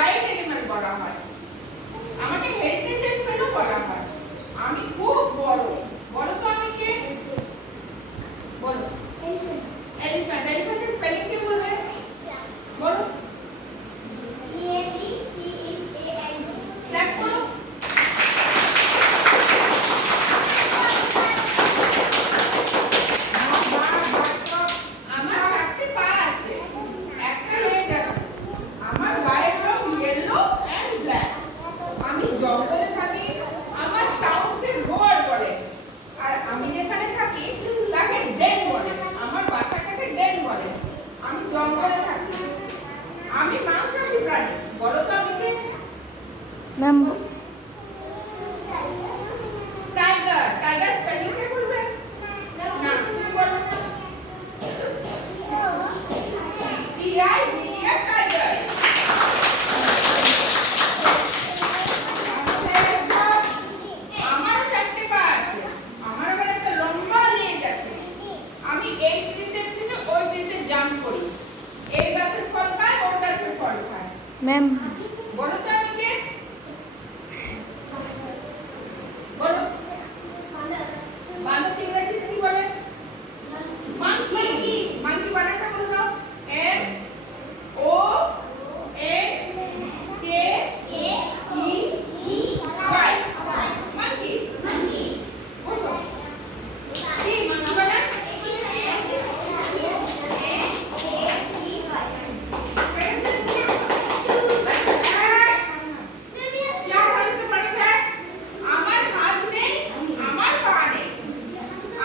Wild animal বলা হয়, আমাকে হেরিটেজ অ্যানিমালও বলা হয়। আমি খুব বড়। বলো তো আমি কে? বলো। এলিফ্যান্ট। এলিফ্যান্টের স্পেলিং কি বলবে? বলো। ক্ল্যাপ করো। আমার 4টে পা আছে, একটা লেগ আছে, আমার গায়ের রং ইয়েলো এন্ড ব্ল্যাক। আমি জঙ্গলে থাকি, আমার সাউন্ডকে রোয়ার বলে। আর আমি যেখানে থাকি তাকে ডেন বলে, আমার বাসাটাকে ডেন বলে। আমি জঙ্গলে থাকি, আমি মাংসাশী প্রাণী। বলো তো আমি কে? Ma'am tiger. টাইগার স্পেলিং কে বলবে? না, তুমি বলো। TIGER tiger. আমারও 4টে পা আছে, আমার আবার একটা লম্বা লেজ আছে। আমি এই ট্রিতে থেকে ওই ট্রিতে জাম্প করি, এই গাছের ফল খাই, ওর গাছের ফল খাই। ম্যাম বলো তো আমি কে? বলো। বাঁদর ইংরেজিতে কি বলে? মাঙ্কি। মাঙ্কি বানানটা বলে দাও। M O N K E Y। Monkey. বসো। কি মাঙ্কি বানান? क्या বলতে পারে স্যার? আমার হাত নেই, আমার পা নেই,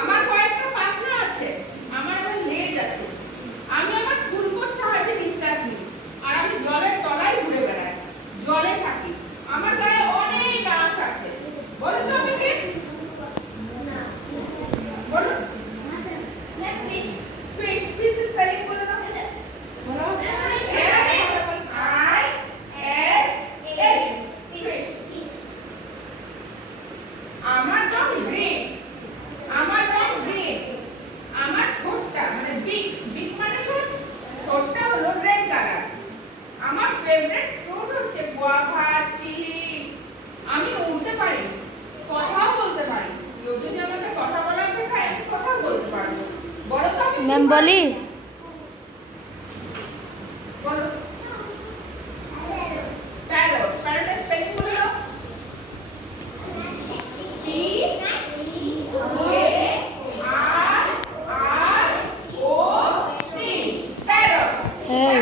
আমার কয়েকটা পাখনা আছে, আমার আবার লেজ আছে। আমি আমার ফুলকোর সাহায্যে নিঃশ্বাস নিই, আর আমি জলের তলায় ঘুরে বেড়াই, জলে থাকি। আমার গায়ে অনেক আঁশ আছে। বলো তো আমি কে? বলো। ফিশ। ফিশ স্পেলিং বলে দাও। বলো। FISH। ফিশ। আমার রং গ্রিন। আমার রং গ্রিন। আমার ঠোঁটটা মানে বিগ, বিগ মানে ঠোঁট, ঠোঁটটা হলো রেড কালার। আমার ফেভারিট ফ্রুট হচ্ছে গুয়াভা, চিলি। আমি উড়তে পারি, কথাও বলতে পারি। কেউ যদি আমাকে কথা বলা শেখায়, আমি কথাও বলতে পারবো। বলো তো আমি ম্যাম বলি বলো। প্যারট। প্যারটের স্পেলিং বলে দাও। PARROT। প্যারট। হ্যাঁ